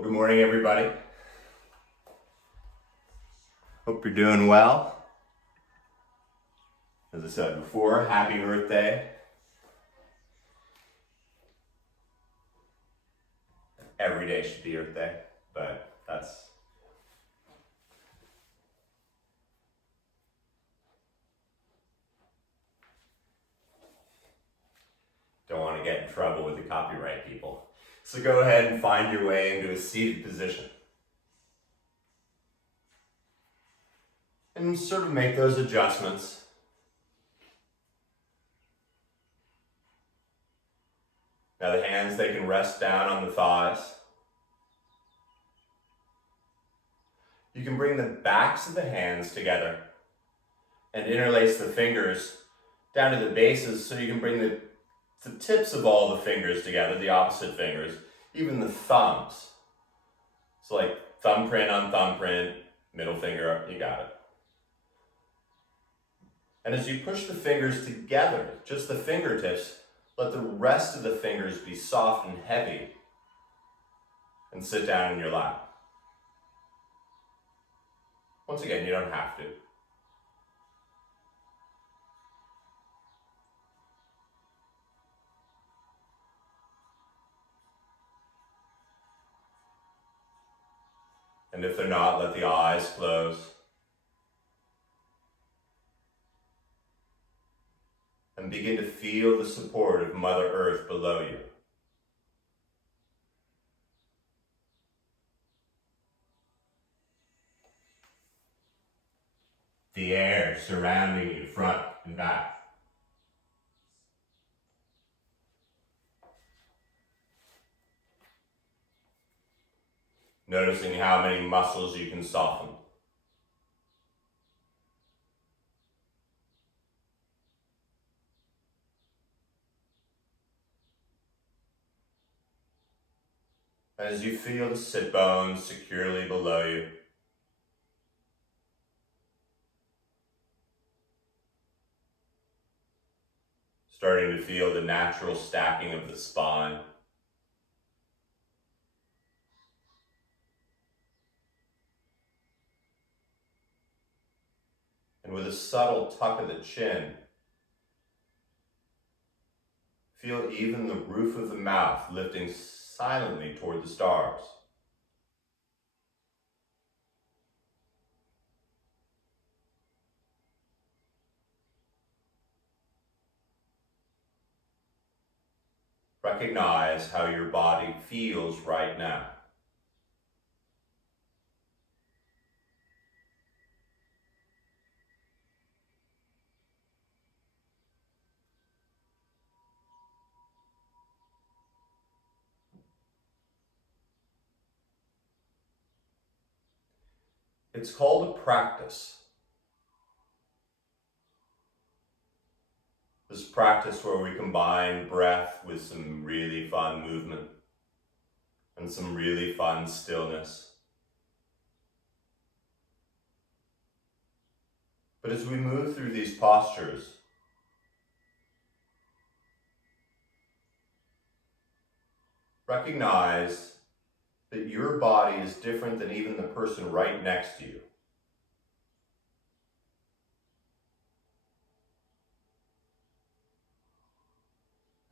Well, good morning, everybody. Hope you're doing well. As I said before, happy Earth Day. Every day should be Earth Day, but don't want to get in trouble with the copyright people. So go ahead and find your way into a seated position. And sort of make those adjustments. Now the hands, they can rest down on the thighs. You can bring the backs of the hands together and interlace the fingers down to the bases so you can bring the tips of all the fingers together, the opposite fingers, even the thumbs. So like thumbprint on thumbprint, middle finger up, you got it. And as you push the fingers together, just the fingertips, let the rest of the fingers be soft and heavy and sit down in your lap. Once again, you don't have to. And if they're not, let the eyes close. And begin to feel the support of Mother Earth below you. The air surrounding you front and back. Noticing how many muscles you can soften. As you feel the sit bones securely below you, starting to feel the natural stacking of the spine. And with a subtle tuck of the chin, feel even the roof of the mouth lifting silently toward the stars. Recognize how your body feels right now. It's called a practice. This practice where we combine breath with some really fun movement and some really fun stillness. But as we move through these postures, recognize that your body is different than even the person right next to you.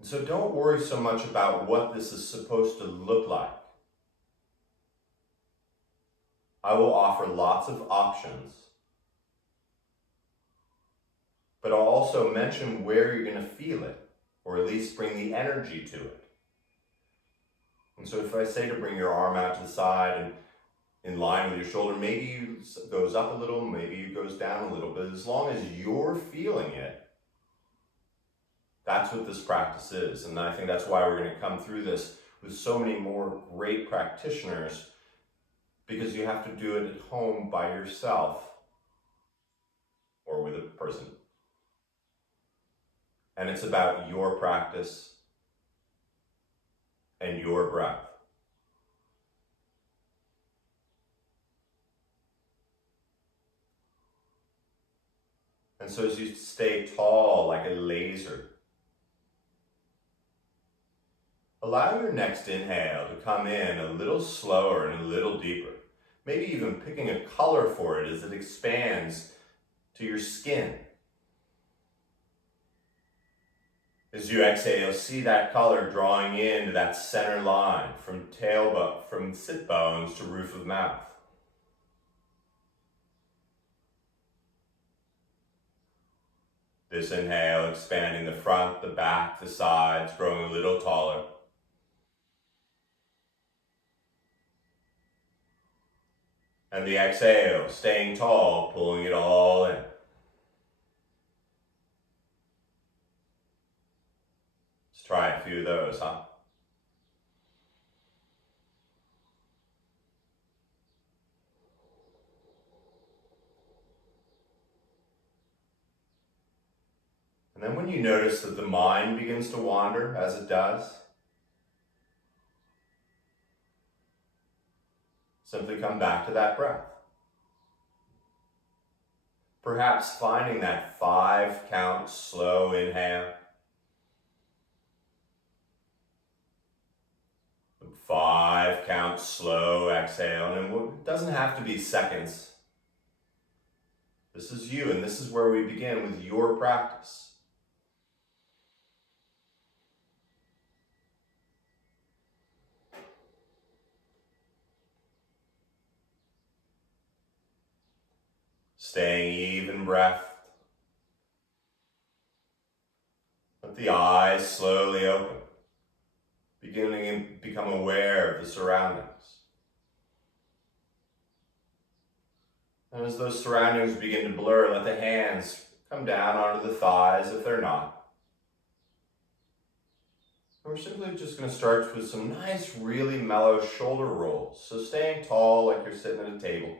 And so don't worry so much about what this is supposed to look like. I will offer lots of options, but I'll also mention where you're going to feel it, or at least bring the energy to it. And so if I say to bring your arm out to the side and in line with your shoulder, maybe it goes up a little, maybe it goes down a little, but as long as you're feeling it, that's what this practice is. And I think that's why we're going to come through this with so many more great practitioners, because you have to do it at home by yourself or with a person. And it's about your practice and your breath. And so as you stay tall like a laser, Allow your next inhale to come in a little slower and a little deeper. Maybe even picking a color for it as it expands to your skin. As you exhale, see that color drawing into that center line from from sit bones to roof of mouth. This inhale expanding the front, the back, the sides, growing a little taller. And the exhale, staying tall, pulling it all in. Let's try a few of those, huh? And then when you notice that the mind begins to wander, as it does, simply come back to that breath. Perhaps finding that 5 count slow inhale, 5 count slow exhale, and it doesn't have to be seconds. This is you, and this is where we begin with your practice. Staying even breath. Let the eyes slowly open, beginning to become aware of the surroundings. And as those surroundings begin to blur, let the hands come down onto the thighs if they're not. And we're simply just going to start with some nice, really mellow shoulder rolls. So staying tall like you're sitting at a table.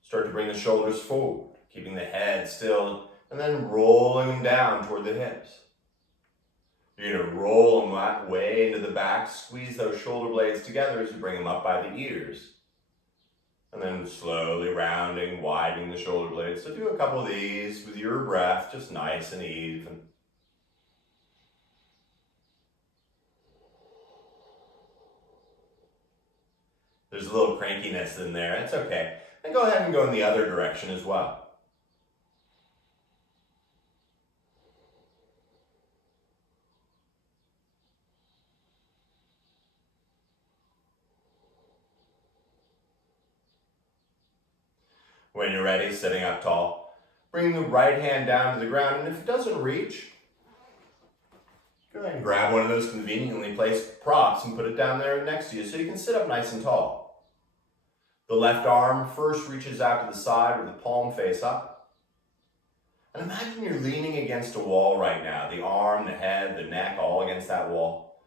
Start to bring the shoulders forward, keeping the head still, and then rolling them down toward the hips. You're going to roll them that way into the back, squeeze those shoulder blades together as you bring them up by the ears. And then slowly rounding, widening the shoulder blades. So do a couple of these with your breath, just nice and even. There's a little crankiness in there, it's okay. And go ahead and go in the other direction as well. When you're ready, sitting up tall, bring the right hand down to the ground, and if it doesn't reach, go ahead and grab one of those conveniently placed props and put it down there next to you so you can sit up nice and tall. The left arm first reaches out to the side with the palm face up. And imagine you're leaning against a wall right now, the arm, the head, the neck, all against that wall.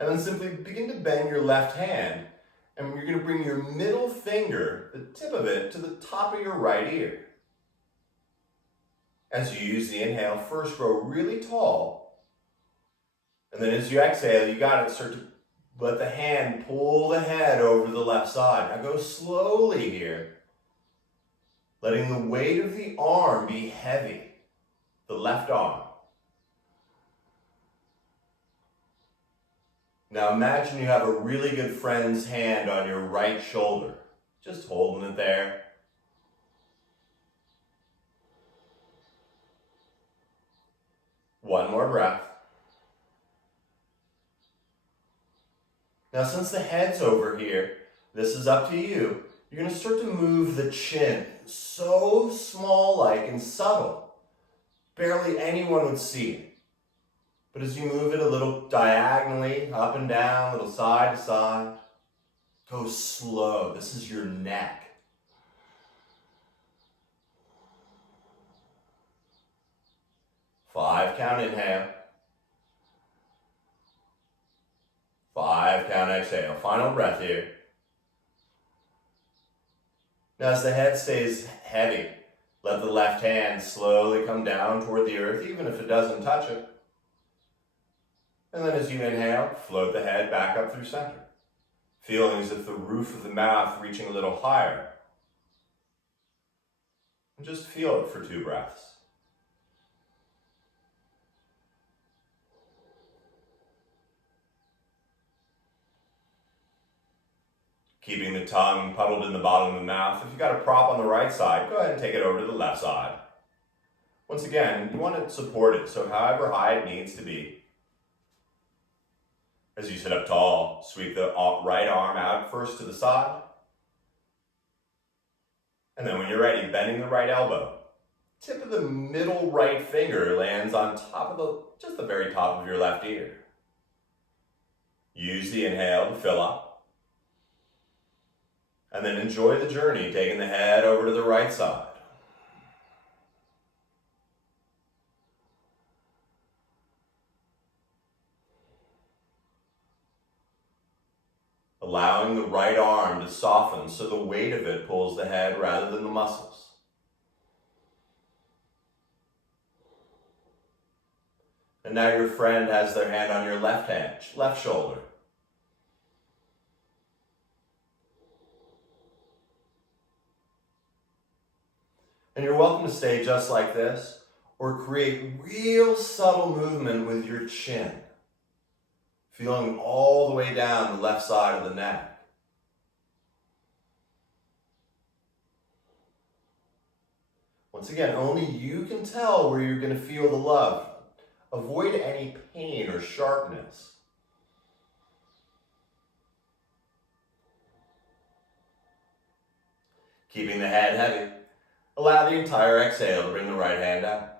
And then simply begin to bend your left hand, and you're going to bring your middle finger, the tip of it, to the top of your right ear. As you use the inhale, first grow really tall. And then as you exhale, you got to start to let the hand pull the head over to the left side. Now go slowly here, letting the weight of the arm be heavy, the left arm. Now imagine you have a really good friend's hand on your right shoulder, just holding it there. One more breath. Now since the head's over here, this is up to you. You're going to start to move the chin, so small-like and subtle. Barely anyone would see it. But as you move it a little diagonally, up and down, a little side to side, go slow. This is your neck. Five count inhale. 5 count exhale. Final breath here. Now as the head stays heavy, let the left hand slowly come down toward the earth, even if it doesn't touch it. And then as you inhale, float the head back up through center, feeling as if the roof of the mouth reaching a little higher. And just feel it for 2 breaths. Keeping the tongue puddled in the bottom of the mouth. If you've got a prop on the right side, go ahead and take it over to the left side. Once again, you want to support it, so however high it needs to be. As you sit up tall, sweep the right arm out first to the side. And then when you're ready, bending the right elbow. Tip of the middle right finger lands on top of just the very top of your left ear. Use the inhale to fill up. And then enjoy the journey, taking the head over to the right side. Allowing the right arm to soften so the weight of it pulls the head rather than the muscles. And now your friend has their hand on your left shoulder. And you're welcome to stay just like this, or create real subtle movement with your chin, feeling all the way down the left side of the neck. Once again, only you can tell where you're going to feel the love. Avoid any pain or sharpness. Keeping the head heavy, allow the entire exhale to bring the right hand out.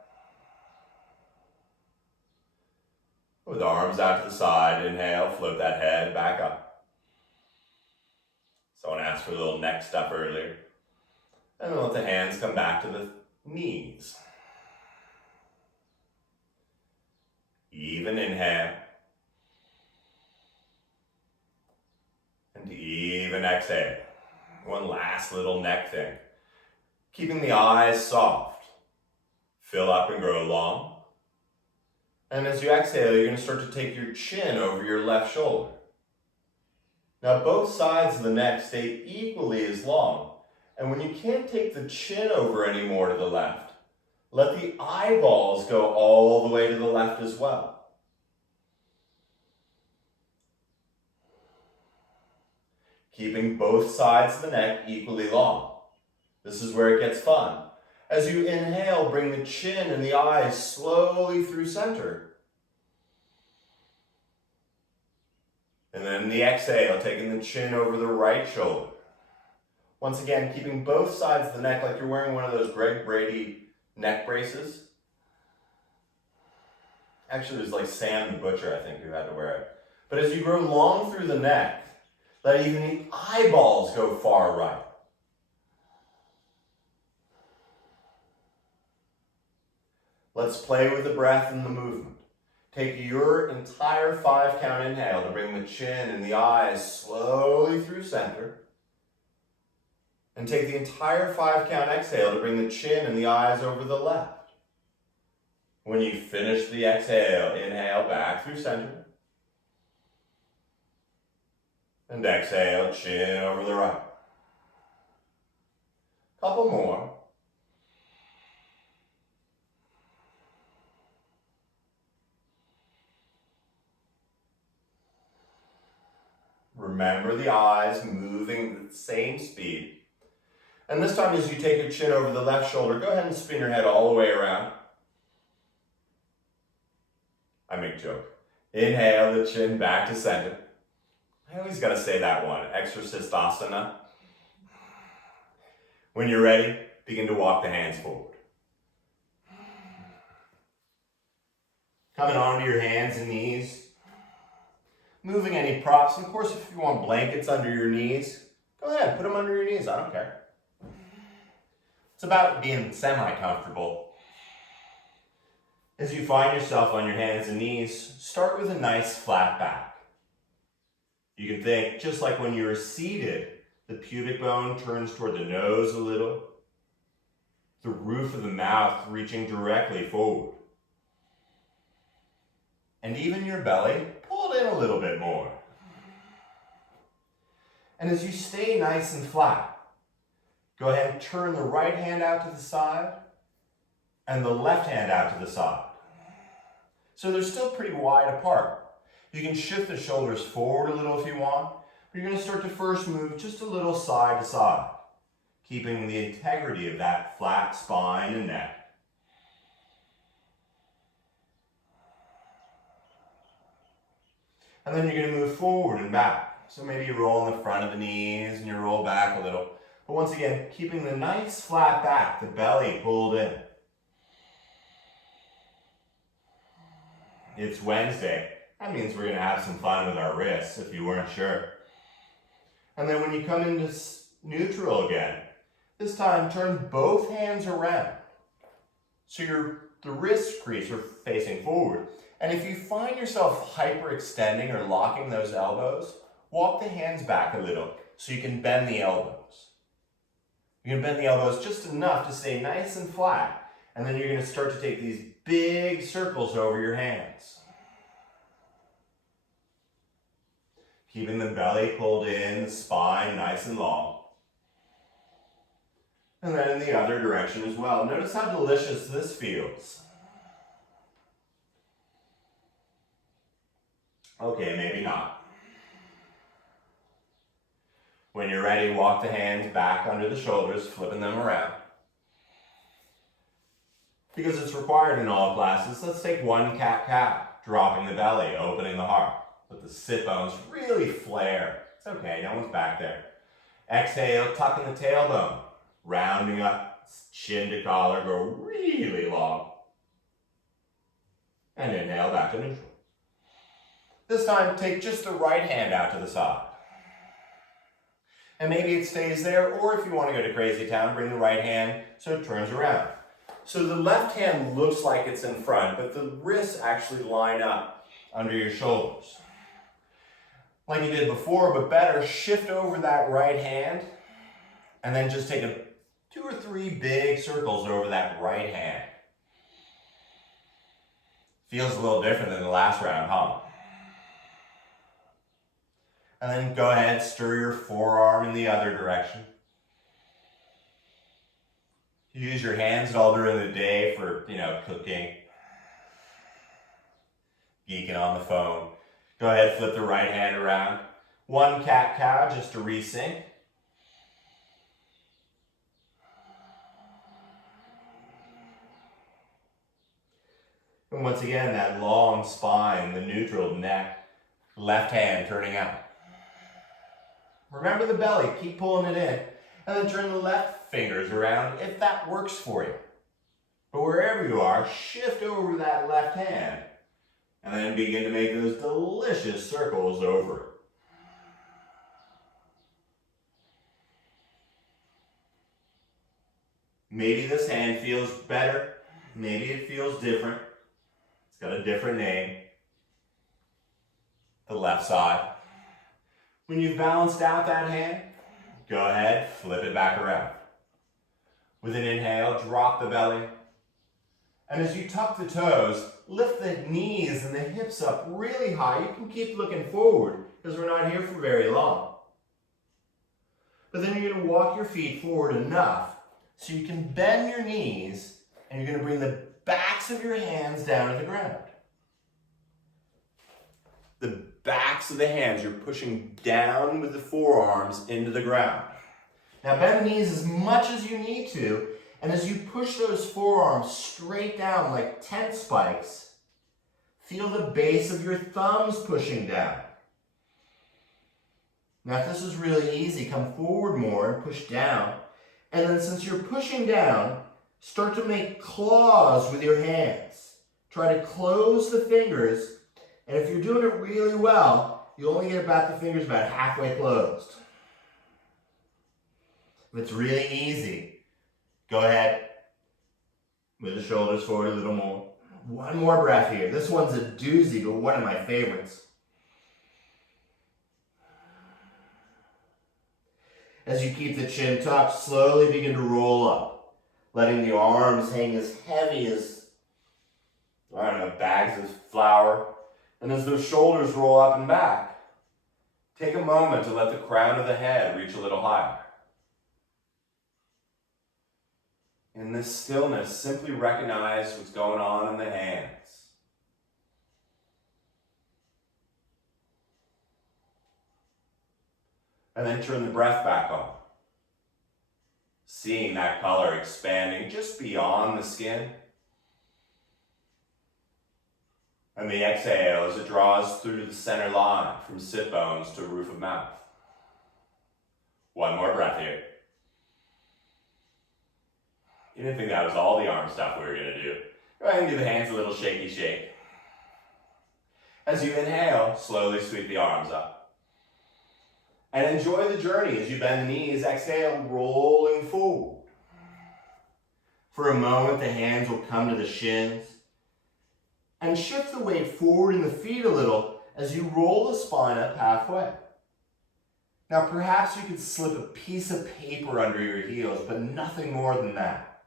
With arms out to the side, inhale, float that head back up. Someone asked for a little neck stuff earlier. And then let the hands come back to the knees. Even inhale. And even exhale. One last little neck thing. Keeping the eyes soft. Fill up and grow long. And as you exhale, you're going to start to take your chin over your left shoulder. Now both sides of the neck stay equally as long. And when you can't take the chin over anymore to the left, let the eyeballs go all the way to the left as well. Keeping both sides of the neck equally long. This is where it gets fun. As you inhale, bring the chin and the eyes slowly through center. And then the exhale, taking the chin over the right shoulder. Once again, keeping both sides of the neck like you're wearing one of those Greg Brady neck braces. Actually, it was like Sam the Butcher, I think, who had to wear it. But as you grow long through the neck, let even the eyeballs go far right. Let's play with the breath and the movement. Take your entire 5-count inhale to bring the chin and the eyes slowly through center. And take the entire 5-count exhale to bring the chin and the eyes over the left. When you finish the exhale, inhale back through center. And exhale, chin over the right. Couple more. Remember the eyes moving at the same speed. And this time as you take your chin over the left shoulder, go ahead and spin your head all the way around. I make a joke. Inhale the chin back to center. I always got to say that one, Exorcistasana. When you're ready, begin to walk the hands forward. Coming onto your hands and knees. Moving any props. Of course, if you want blankets under your knees, go ahead, put them under your knees. I don't care. It's about being semi-comfortable. As you find yourself on your hands and knees, start with a nice flat back. You can think, just like when you were seated, the pubic bone turns toward the nose a little, the roof of the mouth reaching directly forward. And even your belly pulled in a little bit more. And as you stay nice and flat, go ahead and turn the right hand out to the side and the left hand out to the side. So they're still pretty wide apart. You can shift the shoulders forward a little if you want, You're going to start to first move just a little side to side, keeping the integrity of that flat spine and neck. And then you're going to move forward and back. So maybe you roll in the front of the knees and you roll back a little. But once again, keeping the nice flat back, the belly pulled in. It's Wednesday. That means we're going to have some fun with our wrists, if you weren't sure. And then when you come into neutral again, this time turn both hands around. So the wrist crease are facing forward. And if you find yourself hyperextending or locking those elbows, walk the hands back a little so you can bend the elbows. You're going to bend the elbows just enough to stay nice and flat. And then you're going to start to take these big circles over your hands. Keeping the belly pulled in, the spine nice and long. And then in the other direction as well. Notice how delicious this feels. Okay, maybe not. When you're ready, walk the hands back under the shoulders, flipping them around. Because it's required in all classes, let's take one cat-cow, dropping the belly, opening the heart. Let the sit bones really flare. It's okay, no one's back there. Exhale, tucking the tailbone, rounding up, chin to collar, go really long. And inhale, back to neutral. This time, take just the right hand out to the side. And maybe it stays there, or if you want to go to crazy town, bring the right hand so it turns around. So the left hand looks like it's in front, but the wrists actually line up under your shoulders. Like you did before, but better, shift over that right hand, and then just take 2 or 3 big circles over that right hand. Feels a little different than the last round, huh? And then go ahead, stir your forearm in the other direction. You use your hands all during the day for, cooking, geeking on the phone. Go ahead, flip the right hand around. One cat-cow just to resync. And once again, that long spine, the neutral neck, left hand turning out. Remember the belly, keep pulling it in, and then turn the left fingers around if that works for you. But wherever you are, shift over that left hand, and then begin to make those delicious circles over it. Maybe this hand feels better, maybe it feels different. It's got a different name. The left side. When you've balanced out that hand, go ahead, flip it back around. With an inhale, drop the belly. And as you tuck the toes, lift the knees and the hips up really high. You can keep looking forward because we're not here for very long. But then you're going to walk your feet forward enough so you can bend your knees, and you're going to bring the backs of your hands down to the ground. The backs of the hands, you're pushing down with the forearms into the ground. Now bend the knees as much as you need to, and as you push those forearms straight down like tent spikes, feel the base of your thumbs pushing down. Now if this is really easy, come forward more and push down. And then since you're pushing down, start to make claws with your hands. Try to close the fingers. And if you're doing it really well, you only get the fingers about halfway closed. If it's really easy, go ahead, move the shoulders forward a little more. One more breath here. This one's a doozy, but one of my favorites. As you keep the chin tucked, slowly begin to roll up, letting the arms hang as heavy as, bags of flour. And as those shoulders roll up and back, take a moment to let the crown of the head reach a little higher. In this stillness, simply recognize what's going on in the hands. And then turn the breath back on. Seeing that color expanding just beyond the skin. And the exhale as it draws through to the center line from sit bones to roof of mouth. One more breath here. You didn't think that was all the arm stuff we were going to do. Go ahead and give the hands a little shaky shake. As you inhale, slowly sweep the arms up. And enjoy the journey as you bend the knees. Exhale, rolling forward. For a moment, the hands will come to the shins. And shift the weight forward in the feet a little as you roll the spine up halfway. Now perhaps you could slip a piece of paper under your heels, but nothing more than that.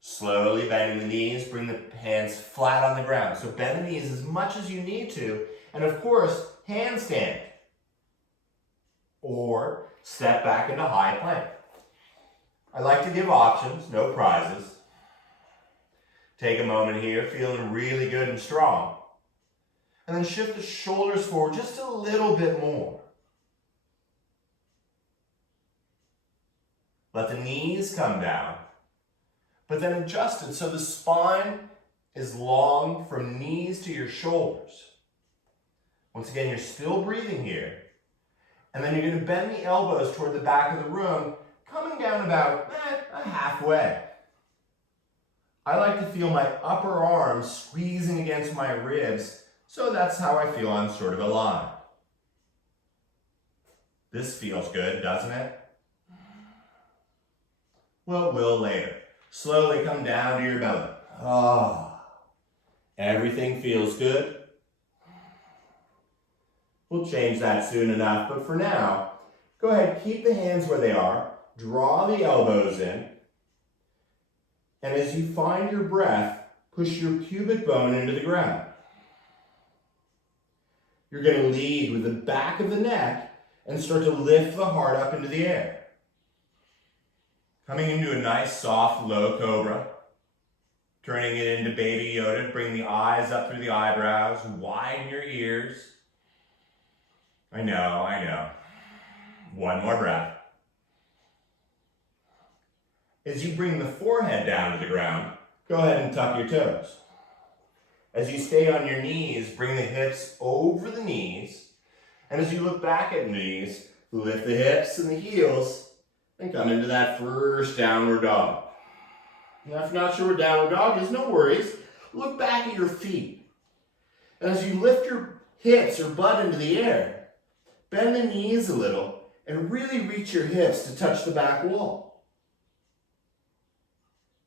Slowly bending the knees, bring the hands flat on the ground. So bend the knees as much as you need to, and of course, handstand. Or step back into high plank. I like to give options, no prizes. Take a moment here, feeling really good and strong. And then shift the shoulders forward just a little bit more. Let the knees come down, but then adjust it so the spine is long from knees to your shoulders. Once again, you're still breathing here. And then you're going to bend the elbows toward the back of the room, coming down about halfway. I like to feel my upper arms squeezing against my ribs, so that's how I feel I'm sort of aligned. This feels good, doesn't it? Well, it will later. Slowly come down to your belly. Everything feels good. We'll change that soon enough, but for now, go ahead, keep the hands where they are, draw the elbows in, and as you find your breath, push your pubic bone into the ground. You're going to lead with the back of the neck and start to lift the heart up into the air. Coming into a nice soft low cobra, turning it into baby Yoda, bring the eyes up through the eyebrows, widen your ears. I know. One more breath. As you bring the forehead down to the ground, go ahead and tuck your toes. As you stay on your knees, bring the hips over the knees. And as you look back at knees, lift the hips and the heels and come into that first downward dog. Now, if you're not sure what downward dog is, no worries. Look back at your feet. And as you lift your hips or butt into the air, bend the knees a little and really reach your hips to touch the back wall.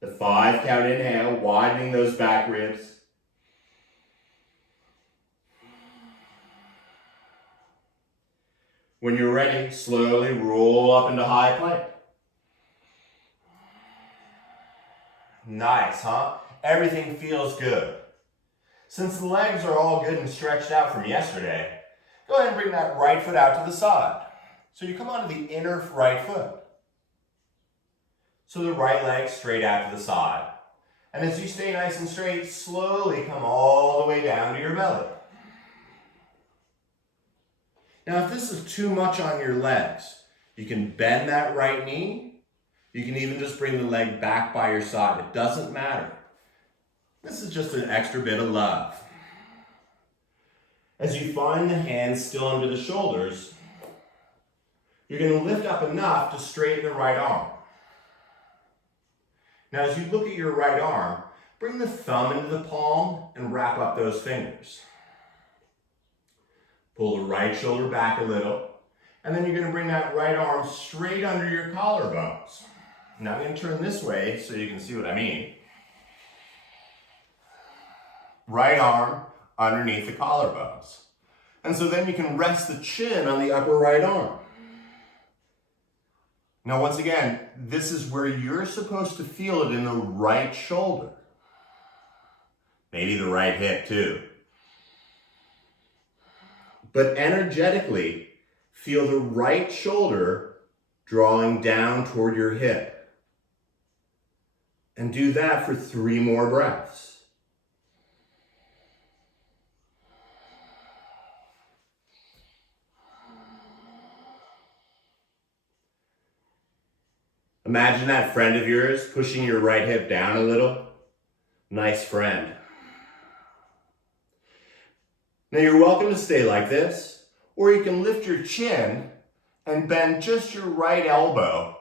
The 5 count inhale, widening those back ribs. When you're ready, slowly roll up into high plank. Nice, huh? Everything feels good. Since the legs are all good and stretched out from yesterday, go ahead and bring that right foot out to the side. So you come onto the inner right foot. So the right leg straight out to the side. And as you stay nice and straight, slowly come all the way down to your belly. Now, if this is too much on your legs, you can bend that right knee. You can even just bring the leg back by your side. It doesn't matter. This is just an extra bit of love. As you find the hands still under the shoulders, you're going to lift up enough to straighten the right arm. Now, as you look at your right arm, bring the thumb into the palm and wrap up those fingers. Pull the right shoulder back a little, and then you're going to bring that right arm straight under your collarbones. Now I'm going to turn this way so you can see what I mean. Right arm underneath the collarbones. And so then you can rest the chin on the upper right arm. Now once again, this is where you're supposed to feel it in the right shoulder. Maybe the right hip too. But energetically, feel the right shoulder drawing down toward your hip. And do that for 3 more breaths. Imagine that friend of yours pushing your right hip down a little. Nice friend. Now you're welcome to stay like this, or you can lift your chin and bend just your right elbow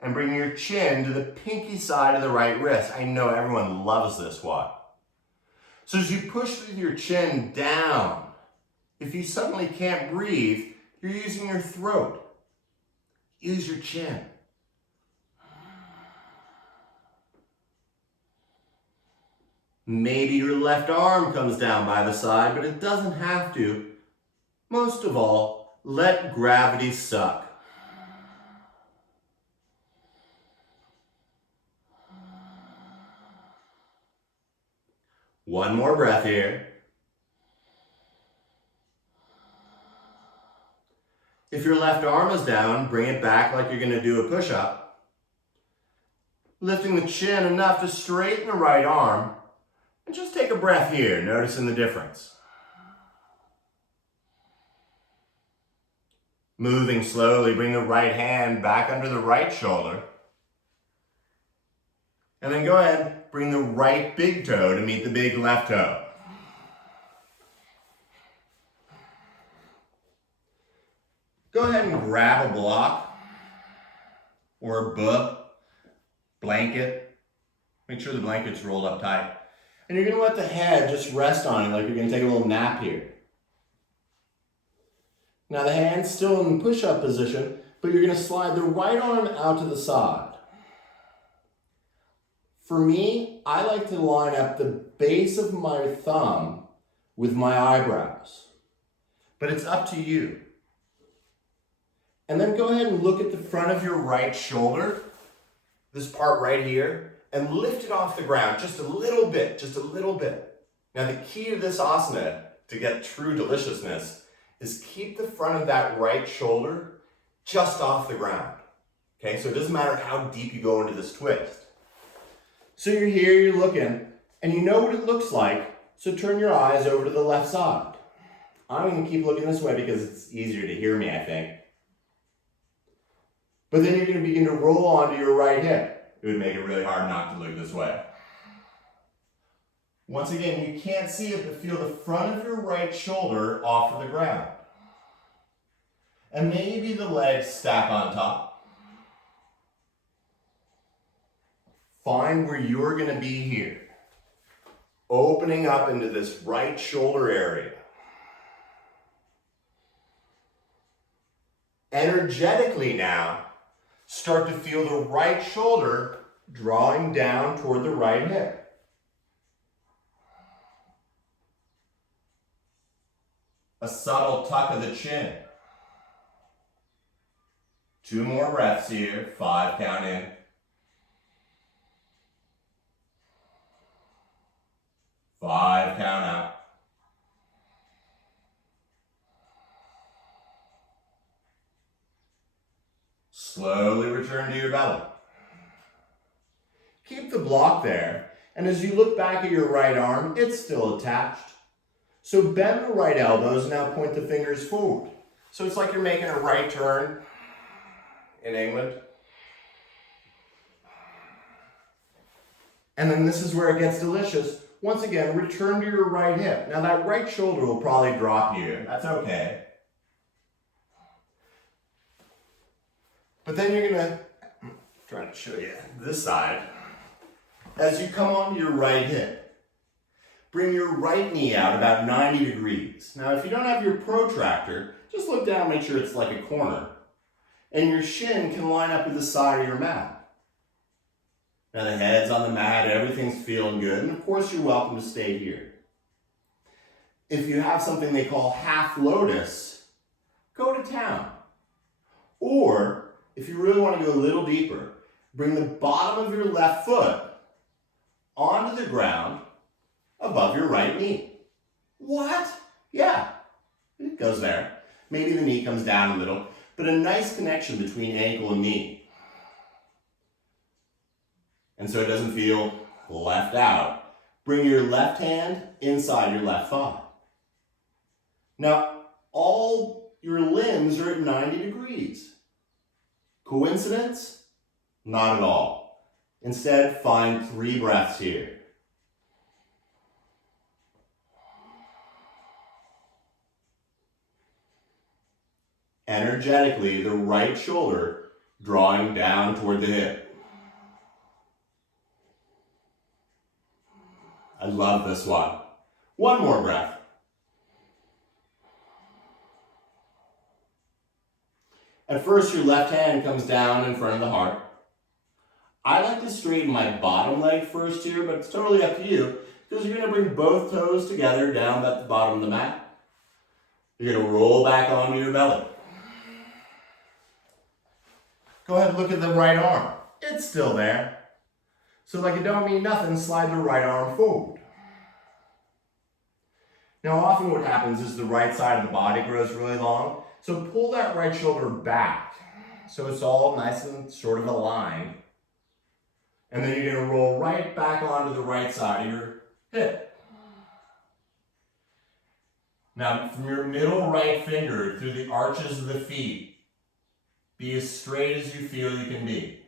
and bring your chin to the pinky side of the right wrist. I know everyone loves this one. So as you push with your chin down, if you suddenly can't breathe, you're using your throat. Use your chin. Maybe your left arm comes down by the side, but it doesn't have to. Most of all, let gravity suck. One more breath here. If your left arm is down, bring it back like you're going to do a push-up. Lifting the chin enough to straighten the right arm. And just take a breath here, noticing the difference. Moving slowly, bring the right hand back under the right shoulder. And then go ahead, bring the right big toe to meet the big left toe. Go ahead and grab a block or a book, blanket. Make sure the blanket's rolled up tight. And you're going to let the head just rest on it like you're going to take a little nap here. Now the hand's still in the push-up position, but you're going to slide the right arm out to the side. For me, I like to line up the base of my thumb with my eyebrows. But it's up to you. And then go ahead and look at the front of your right shoulder, this part right here, and lift it off the ground just a little bit, just a little bit. Now the key to this asana, to get true deliciousness, is keep the front of that right shoulder just off the ground. Okay, so it doesn't matter how deep you go into this twist. So you're here, you're looking, and you know what it looks like, so turn your eyes over to the left side. I'm going to keep looking this way because it's easier to hear me, I think. But then you're going to begin to roll onto your right hip. It would make it really hard not to look this way. Once again, you can't see it, but feel the front of your right shoulder off of the ground. And maybe the legs stack on top. Find where you're going to be here. Opening up into this right shoulder area. Energetically now, start to feel the right shoulder drawing down toward the right hip. A subtle tuck of the chin. 2 more breaths here. 5 count in. 5 count out. Slowly return to your belly. Keep the block there, and as you look back at your right arm, it's still attached. So bend the right elbows and now point the fingers forward. So it's like you're making a right turn in England. And then this is where it gets delicious. Once again, return to your right hip. Now that right shoulder will probably drop here. That's okay. But then you're gonna, I'm trying to show you this side. As you come onto your right hip, bring your right knee out about 90 degrees. Now if you don't have your protractor, just look down, make sure it's like a corner. And your shin can line up with the side of your mat. Now the head's on the mat, everything's feeling good, and of course you're welcome to stay here. If you have something they call half lotus, go to town. Or, if you really want to go a little deeper, bring the bottom of your left foot onto the ground above your right knee. What? Yeah, it goes there. Maybe the knee comes down a little, but a nice connection between ankle and knee. And so it doesn't feel left out. Bring your left hand inside your left thigh. Now, all your limbs are at 90 degrees. Coincidence? Not at all. Instead, find 3 breaths here. Energetically, the right shoulder drawing down toward the hip. I love this one. One more breath. At first, your left hand comes down in front of the heart. I like to straighten my bottom leg first here, but it's totally up to you, because you're going to bring both toes together down at the bottom of the mat. You're going to roll back onto your belly. Go ahead and look at the right arm. It's still there. So like it don't mean nothing, slide the right arm forward. Now often what happens is the right side of the body grows really long, so pull that right shoulder back so it's all nice and sort of aligned. And then you're going to roll right back onto the right side of your hip. Now from your middle right finger through the arches of the feet, be as straight as you feel you can be.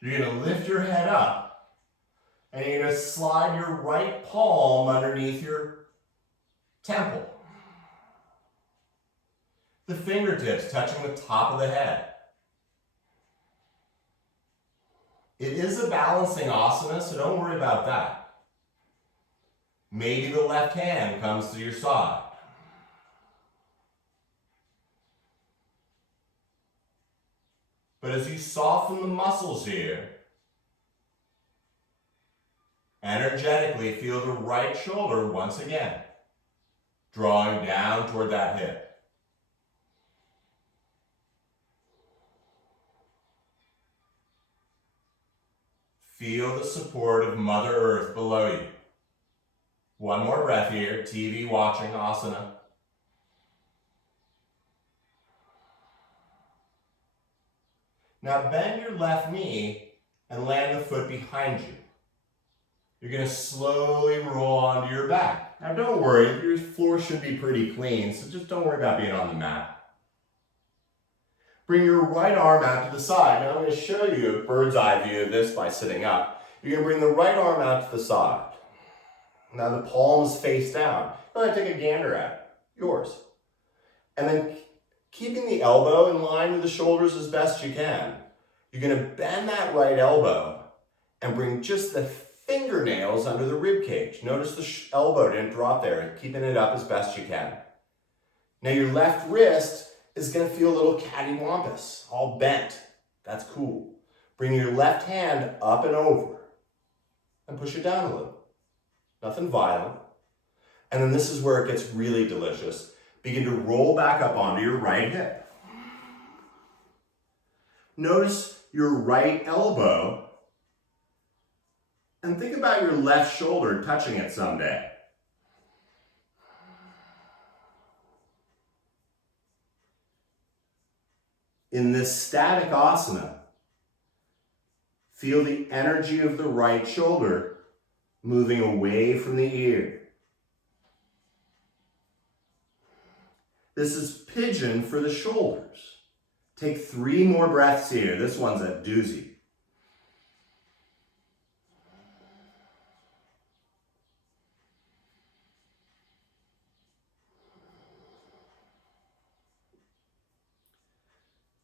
You're going to lift your head up and you're going to slide your right palm underneath your temple. The fingertips touching the top of the head. It is a balancing asana, so don't worry about that. Maybe the left hand comes to your side. But as you soften the muscles here, energetically feel the right shoulder once again, drawing down toward that hip. Feel the support of Mother Earth below you. One more breath here, TV watching asana. Now bend your left knee and land the foot behind you. You're going to slowly roll onto your back. Now don't worry, your floor should be pretty clean, so just don't worry about being on the mat. Bring your right arm out to the side. Now I'm going to show you a bird's eye view of this by sitting up. You're going to bring the right arm out to the side. Now the palms face down. Go ahead and take a gander at it. Yours. And then keeping the elbow in line with the shoulders as best you can. You're going to bend that right elbow and bring just the fingernails under the rib cage. Notice the elbow didn't drop there, keeping it up as best you can. Now your left wrist is going to feel a little cattywampus, all bent. That's cool. Bring your left hand up and over and push it down a little. Nothing violent. And then this is where it gets really delicious. Begin to roll back up onto your right hip. Notice your right elbow and think about your left shoulder touching it someday. In this static asana, feel the energy of the right shoulder moving away from the ear. This is pigeon for the shoulders. Take 3 more breaths here. This one's a doozy.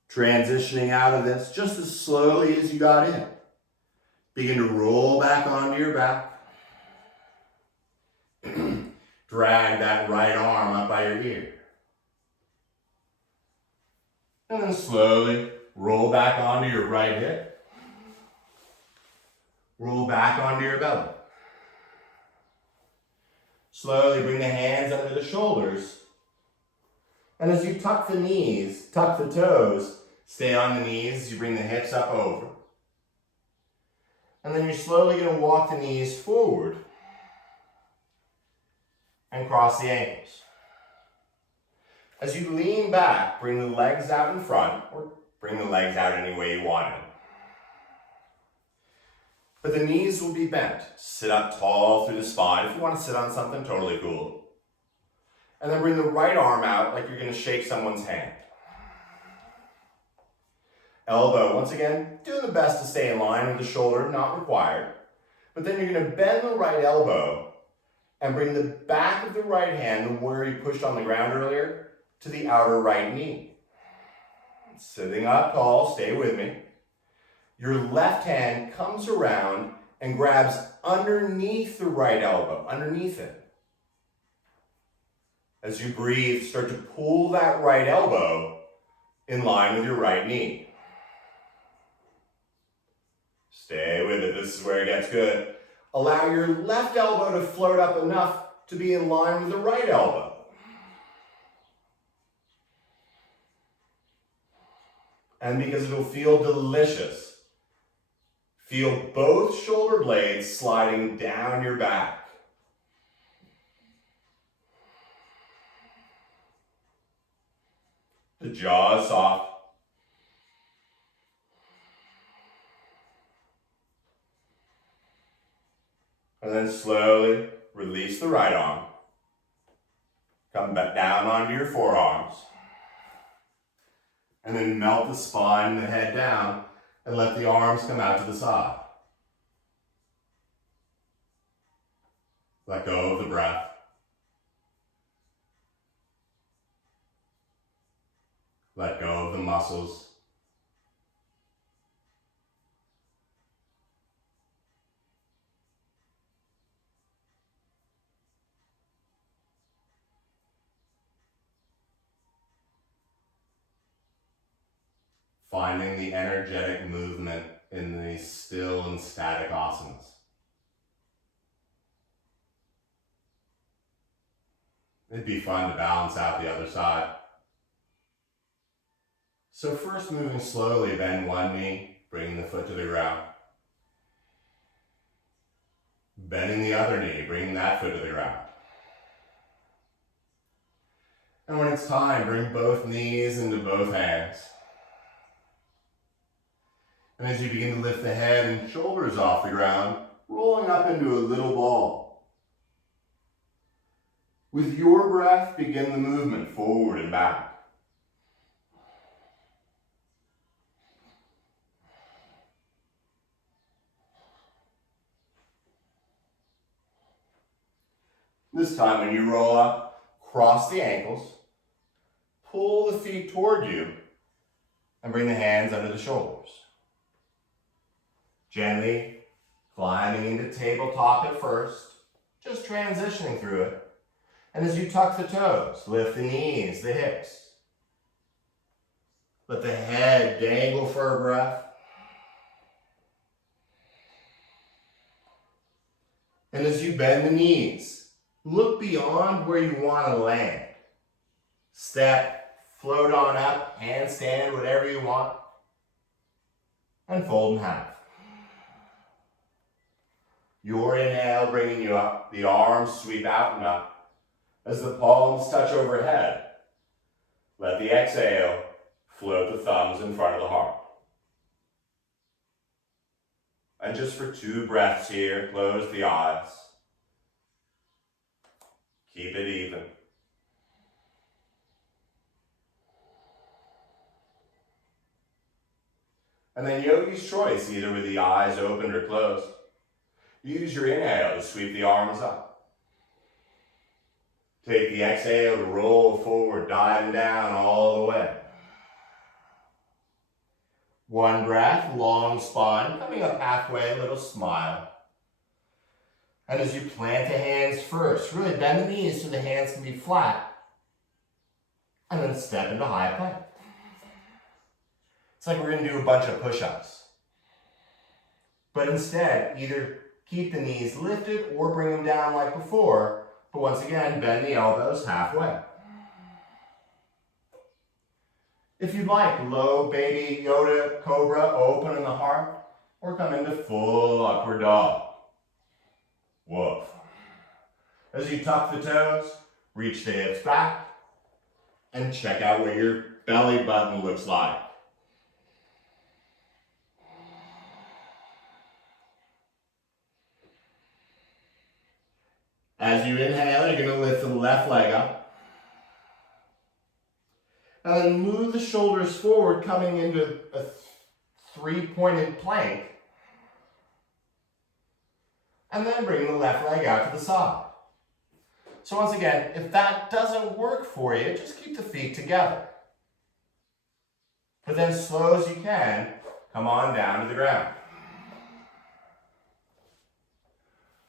Transitioning out of this just as slowly as you got in. Begin to roll back onto your back. Drag that right arm up by your ear. And then slowly roll back onto your right hip. Roll back onto your belly. Slowly bring the hands under the shoulders. And as you tuck the knees, tuck the toes, stay on the knees, you bring the hips up over. And then you're slowly going to walk the knees forward and cross the ankles. As you lean back, bring the legs out in front, or bring the legs out any way you want it. But the knees will be bent. Sit up tall through the spine. If you want to sit on something, totally cool. And then bring the right arm out like you're going to shake someone's hand. elbow. Once again, doing the best to stay in line with the shoulder, not required. But then you're going to bend the right elbow and bring the back of the right hand, where you pushed on the ground earlier, to the outer right knee. Sitting up tall, stay with me. Your left hand comes around and grabs underneath the right elbow, underneath it. As you breathe, start to pull that right elbow in line with your right knee. Stay with it, this is where it gets good. Allow your left elbow to float up enough to be in line with the right elbow. And because it'll feel delicious, feel both shoulder blades sliding down your back. The jaw is soft. And then slowly release the right arm. Come back down onto your forearms. And then melt the spine and the head down and let the arms come out to the side. Let go of the breath. Let go of the muscles. Finding the energetic movement in the still and static asanas. It'd be fun to balance out the other side. So first, moving slowly, bend one knee, bringing the foot to the ground. Bending the other knee, bringing that foot to the ground. And when it's time, bring both knees into both hands. And as you begin to lift the head and shoulders off the ground, rolling up into a little ball. With your breath, begin the movement forward and back. This time when you roll up, cross the ankles, pull the feet toward you, and bring the hands under the shoulders. Gently climbing into tabletop at first, just transitioning through it. And as you tuck the toes, lift the knees, the hips. Let the head dangle for a breath. And as you bend the knees, look beyond where you want to land. Step, float on up, handstand, whatever you want. And fold in half. Your inhale bringing you up, the arms sweep out and up. As the palms touch overhead, let the exhale float the thumbs in front of the heart. And just for 2 breaths here, close the eyes. Keep it even. And then yogi's choice, either with the eyes open or closed. Use your inhale to sweep the arms up. Take the exhale to roll forward, diving down all the way. 1 breath, long spine, coming up halfway, a little smile. And as you plant the hands first, really bend the knees so the hands can be flat. And then step into high plank. It's like we're going to do a bunch of push-ups. But instead, either keep the knees lifted or bring them down like before. But once again, bend the elbows halfway. If you'd like, low baby Yoda cobra, open in the heart, or come into full upward dog. Woof. As you tuck the toes, reach the hips back, and check out what your belly button looks like. As you inhale, you're going to lift the left leg up. And then move the shoulders forward, coming into a three-pointed plank. And then bring the left leg out to the side. So once again, if that doesn't work for you, just keep the feet together. But then as slow as you can, come on down to the ground.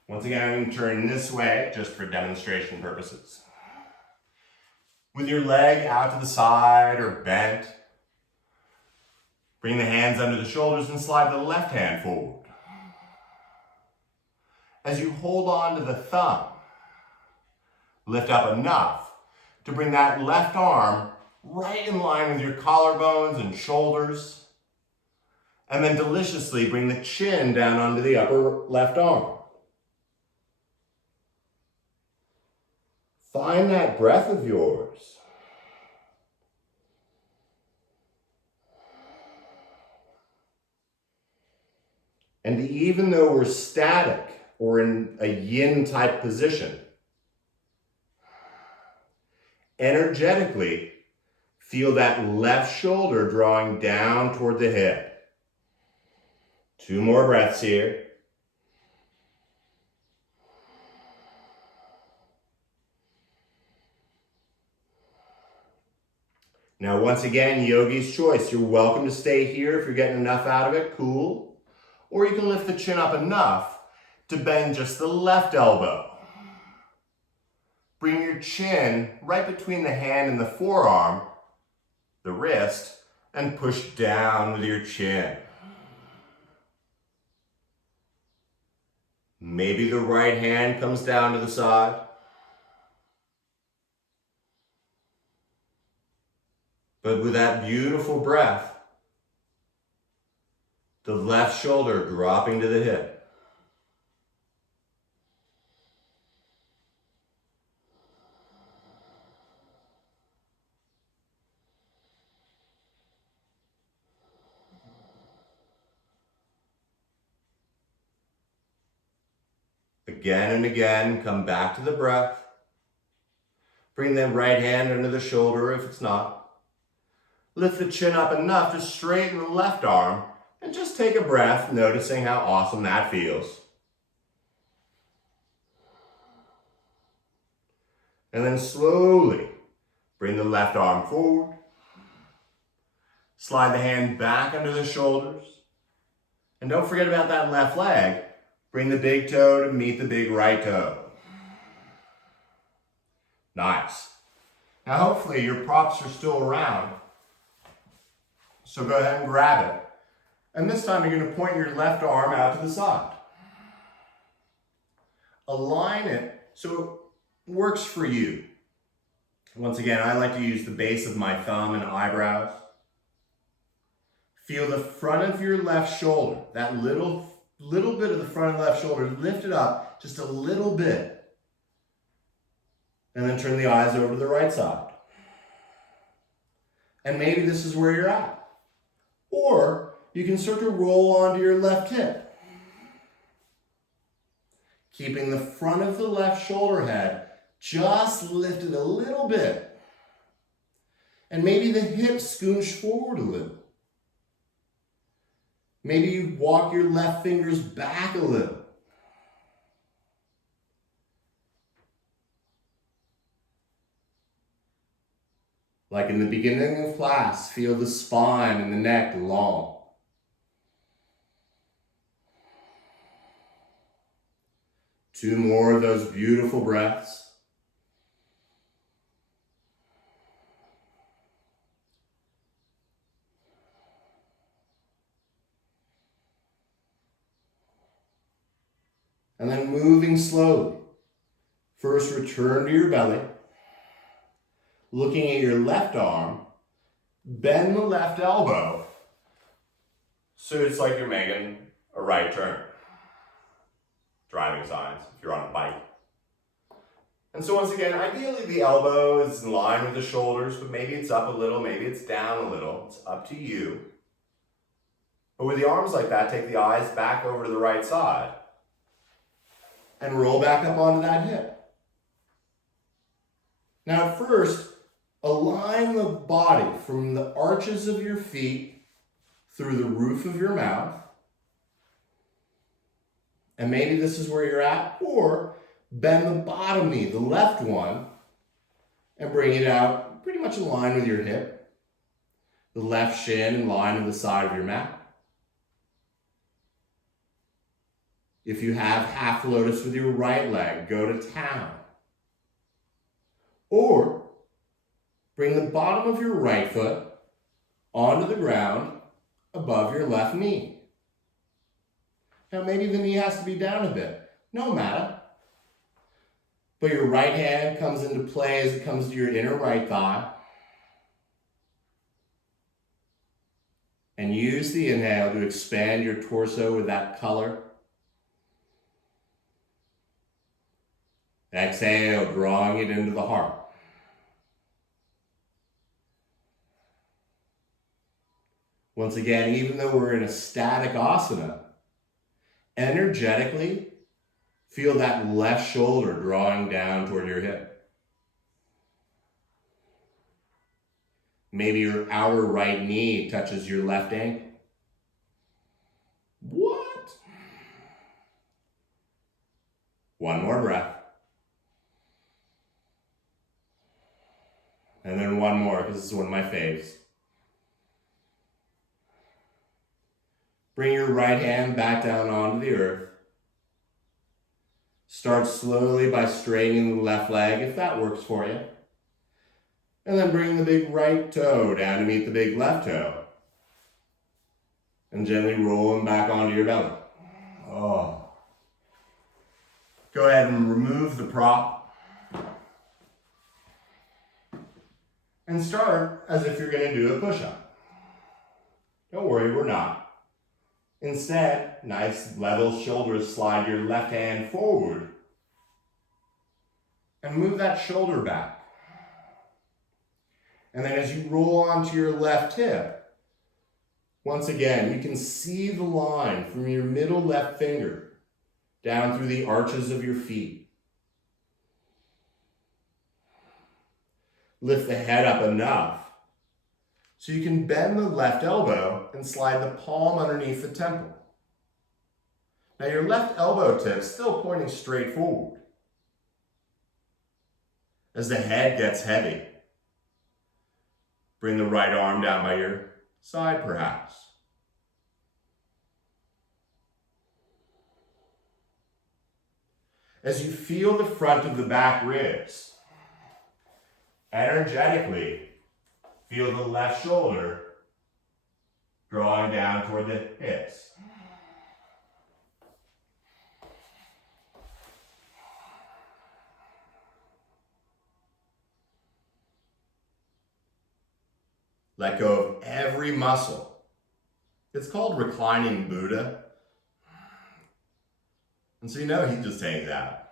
Once again, I'm going to turn this way just for demonstration purposes. With your leg out to the side or bent, bring the hands under the shoulders and slide the left hand forward. As you hold on to the thumb, lift up enough to bring that left arm right in line with your collarbones and shoulders. And then deliciously bring the chin down onto the upper left arm. Find that breath of yours. And even though we're static or in a yin type position, energetically feel that left shoulder drawing down toward the hip. 2 more breaths here. Now, once again, yogi's choice. You're welcome to stay here if you're getting enough out of it, cool. Or you can lift the chin up enough to bend just the left elbow. Bring your chin right between the hand and the forearm, the wrist, and push down with your chin. Maybe the right hand comes down to the side. But with that beautiful breath, the left shoulder dropping to the hip. Again and again, come back to the breath. Bring the right hand under the shoulder if it's not. Lift the chin up enough to straighten the left arm and just take a breath, noticing how awesome that feels. And then slowly bring the left arm forward. Slide the hand back under the shoulders. And don't forget about that left leg. Bring the big toe to meet the big right toe. Nice. Now hopefully your props are still around. So go ahead and grab it. And this time you're going to point your left arm out to the side. Align it so it works for you. Once again, I like to use the base of my thumb and eyebrows. Feel the front of your left shoulder, that little bit of the front of the left shoulder, lift it up just a little bit. And then turn the eyes over to the right side. And maybe this is where you're at. Or you can start to roll onto your left hip. Keeping the front of the left shoulder head just lifted a little bit. And maybe the hips scooch forward a little. Maybe you walk your left fingers back a little. Like in the beginning of class, feel the spine and the neck long. Two more of those beautiful breaths. And then moving slowly. First, return to your belly. Looking at your left arm, bend the left elbow so it's like you're making a right turn. Driving signs if you're on a bike. And so once again, ideally the elbow is in line with the shoulders, but maybe it's up a little, maybe it's down a little. It's up to you. But with the arms like that, take the eyes back over to the right side and roll back up onto that hip. Now at first, align the body from the arches of your feet through the roof of your mouth. And maybe this is where you're at, or bend the bottom knee, the left one, and bring it out pretty much in line with your hip. The left shin in line with the side of your mat. If you have half lotus with your right leg, go to town. Or bring the bottom of your right foot onto the ground above your left knee. Now maybe the knee has to be down a bit. No matter. But your right hand comes into play as it comes to your inner right thigh. And use the inhale to expand your torso with that color. Exhale, drawing it into the heart. Once again, even though we're in a static asana, energetically, feel that left shoulder drawing down toward your hip. Maybe your outer right knee touches your left ankle. What? One more breath. And then one more, because this is one of my faves. Bring your right hand back down onto the earth. Start slowly by straightening the left leg, if that works for you. And then bring the big right toe down to meet the big left toe. And gently roll them back onto your belly. Oh. Go ahead and remove the prop. And start as if you're going to do a push-up. Don't worry, we're not. Instead, nice level shoulders, slide your left hand forward and move that shoulder back. And then as you roll onto your left hip, once again, you can see the line from your middle left finger down through the arches of your feet. Lift the head up enough so you can bend the left elbow and slide the palm underneath the temple. Now your left elbow tip is still pointing straight forward. As the head gets heavy, bring the right arm down by your side perhaps. As you feel the front of the back ribs, energetically, feel the left shoulder drawing down toward the hips. Let go of every muscle. It's called reclining Buddha. And so you know he just hangs out.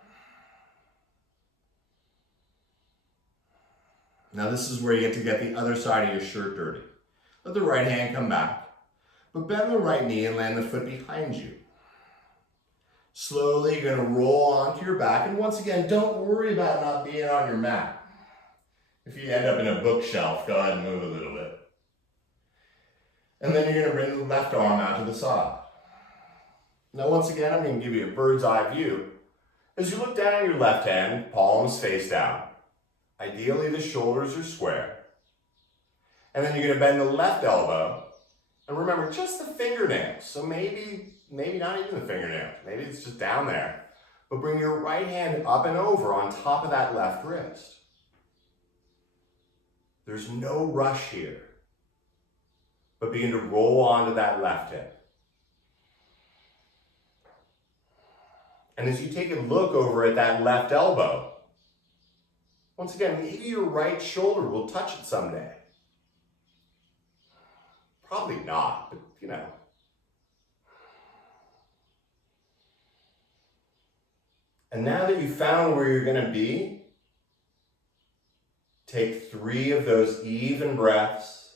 Now this is where you get to get the other side of your shirt dirty. Let the right hand come back, but bend the right knee and land the foot behind you. Slowly you're going to roll onto your back, and once again, don't worry about not being on your mat. If you end up in a bookshelf, go ahead and move a little bit. And then you're going to bring the left arm out to the side. Now once again, I'm going to give you a bird's eye view. As you look down at your left hand, palms face down. Ideally, the shoulders are square. And then you're going to bend the left elbow. And remember, just the fingernails. So maybe not even the fingernails. Maybe it's just down there. But bring your right hand up and over on top of that left wrist. There's no rush here. But begin to roll onto that left hip. And as you take a look over at that left elbow, once again, maybe your right shoulder will touch it someday. Probably not, but you know. And now that you've found where you're going to be, take 3 of those even breaths,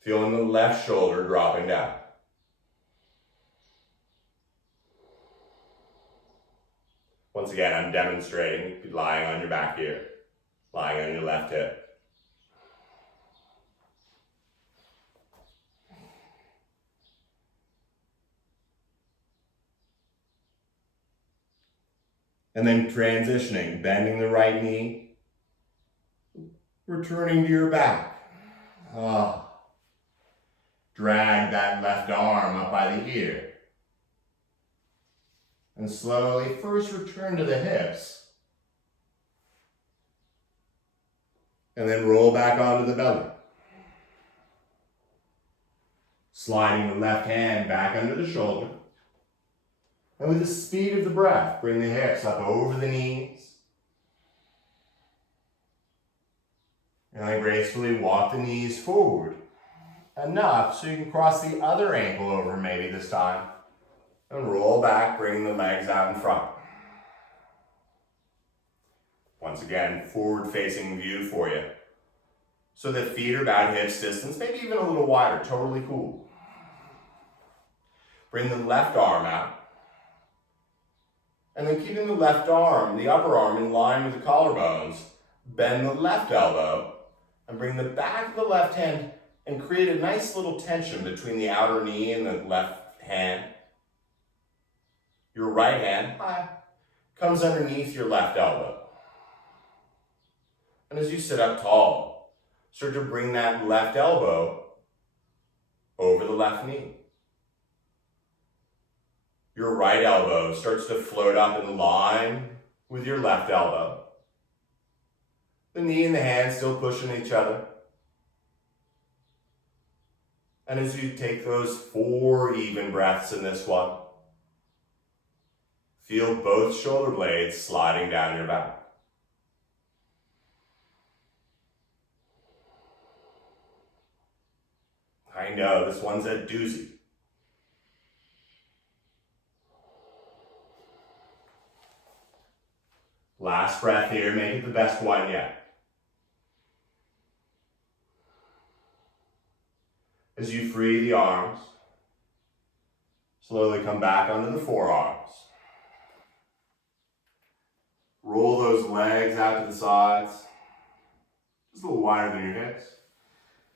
feeling the left shoulder dropping down. Once again, I'm demonstrating lying on your back here, lying on your left hip. And then transitioning, bending the right knee, returning to your back. Drag that left arm up by the ear. And slowly first return to the hips. And then roll back onto the belly. Sliding the left hand back under the shoulder. And with the speed of the breath, bring the hips up over the knees. And then gracefully walk the knees forward. Enough so you can cross the other ankle over maybe this time. And roll back, bringing the legs out in front. Once again, forward-facing view for you. So that feet are about hips distance, maybe even a little wider, totally cool. Bring the left arm out. And then keeping the left arm, the upper arm, in line with the collarbones, bend the left elbow and bring the back of the left hand and create a nice little tension between the outer knee and the left hand. Your right hand comes underneath your left elbow. And as you sit up tall, start to bring that left elbow over the left knee. Your right elbow starts to float up in line with your left elbow. The knee and the hand still pushing each other. And as you take those 4 even breaths in this one, feel both shoulder blades sliding down your back. I know, this one's a doozy. Last breath here, make it the best one yet. As you free the arms, slowly come back onto the forearms. Roll those legs out to the sides, just a little wider than your hips.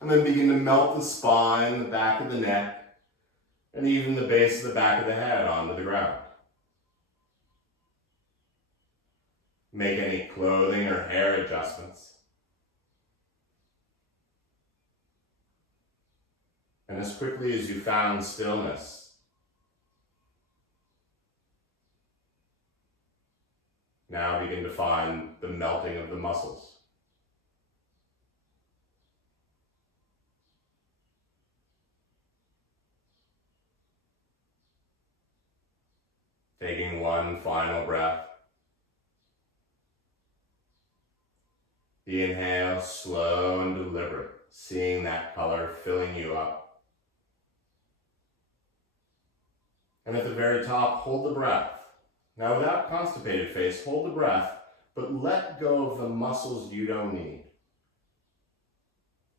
And then begin to melt the spine, the back of the neck, and even the base of the back of the head onto the ground. Make any clothing or hair adjustments. And as quickly as you found stillness, now begin to find the melting of the muscles. Taking one final breath. The inhale, slow and deliberate, seeing that color filling you up. And at the very top, hold the breath. Now without constipated face, hold the breath, but let go of the muscles you don't need.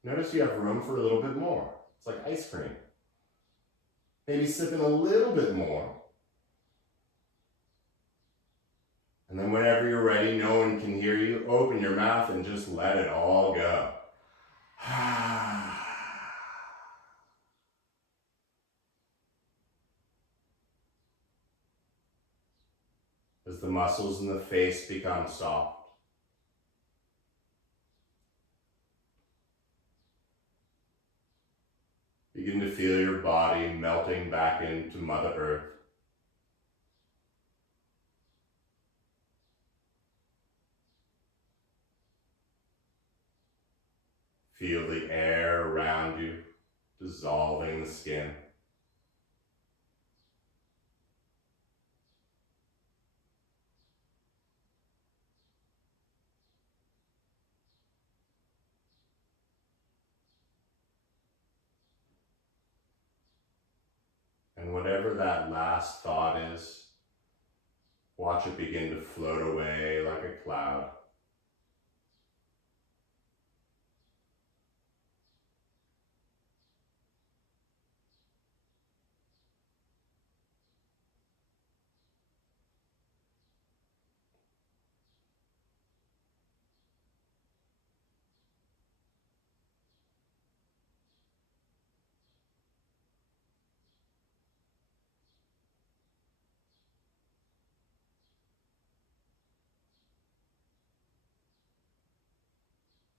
Notice you have room for a little bit more. It's like ice cream. Maybe sip in a little bit more. And then whenever you're ready, no one can hear you, open your mouth and just let it all go. As the muscles in the face become soft. Begin to feel your body melting back into Mother Earth. Feel the air around you dissolving the skin. And whatever that last thought is, watch it begin to float away like a cloud.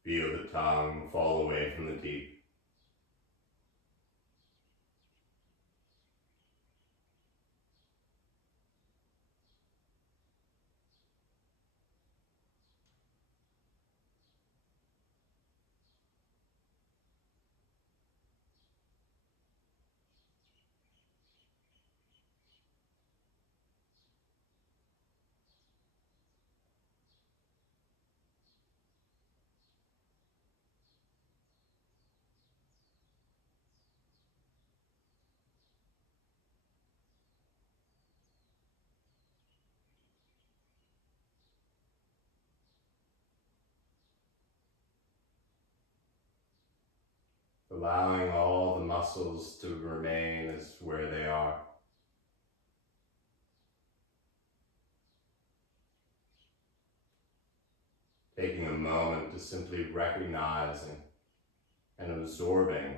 Feel the tongue fall away from the teeth. Allowing all the muscles to remain as where they are. Taking a moment to simply recognizing and absorbing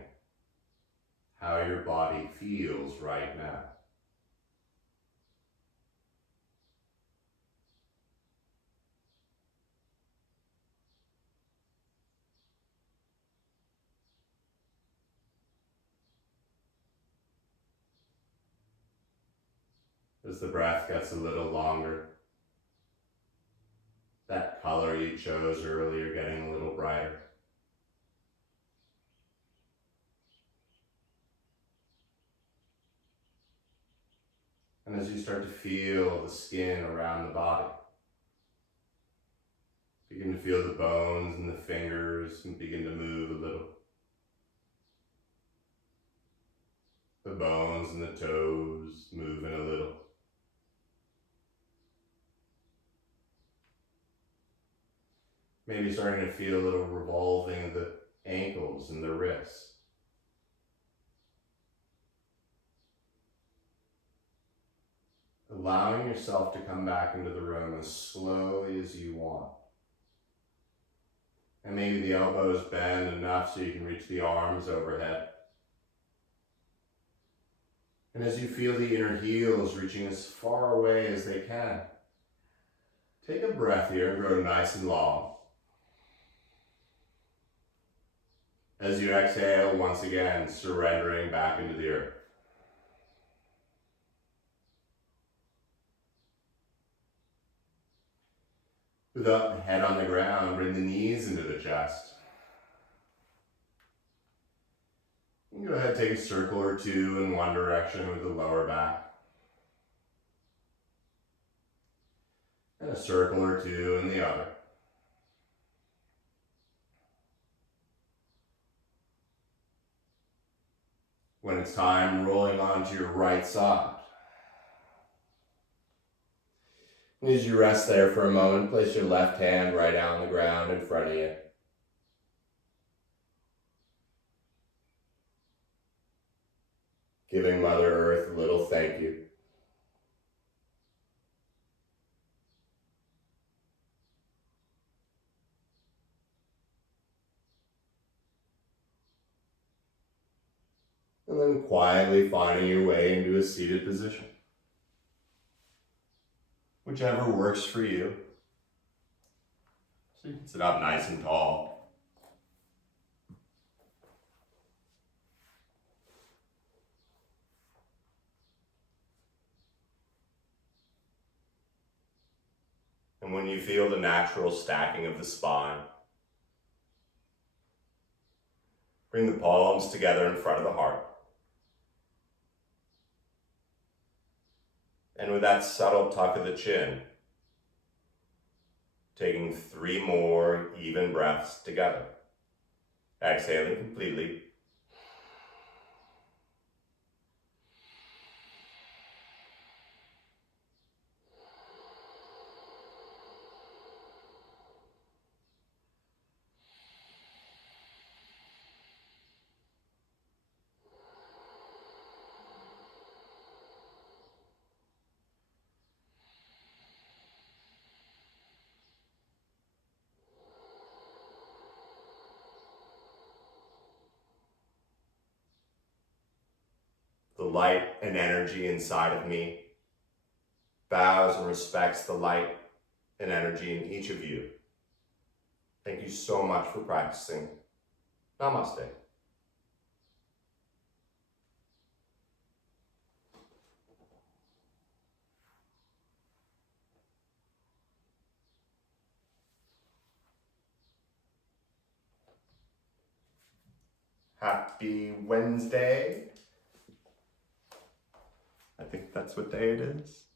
how your body feels right now. As the breath gets a little longer, that color you chose earlier getting a little brighter. And as you start to feel the skin around the body, begin to feel the bones and the fingers and begin to move a little. The bones and the toes moving a little. Maybe starting to feel a little revolving of the ankles and the wrists. Allowing yourself to come back into the room as slowly as you want. And maybe the elbows bend enough so you can reach the arms overhead. And as you feel the inner heels reaching as far away as they can, take a breath here and grow nice and long. As you exhale, once again, surrendering back into the earth. With the head on the ground, bring the knees into the chest. You can go ahead and take a circle or two in one direction with the lower back. And a circle or two in the other. When it's time, rolling onto your right side. And as you rest there for a moment, place your left hand right on the ground in front of you. Giving Mother Earth a little thank you. And then quietly finding your way into a seated position. Whichever works for you. So you can sit up nice and tall. And when you feel the natural stacking of the spine, bring the palms together in front of the heart. And with that subtle tuck of the chin, taking 3 more even breaths together. Exhaling completely. The light and energy inside of me bows and respects the light and energy in each of you. Thank you so much for practicing. Namaste. Happy Wednesday. I think that's what day it is.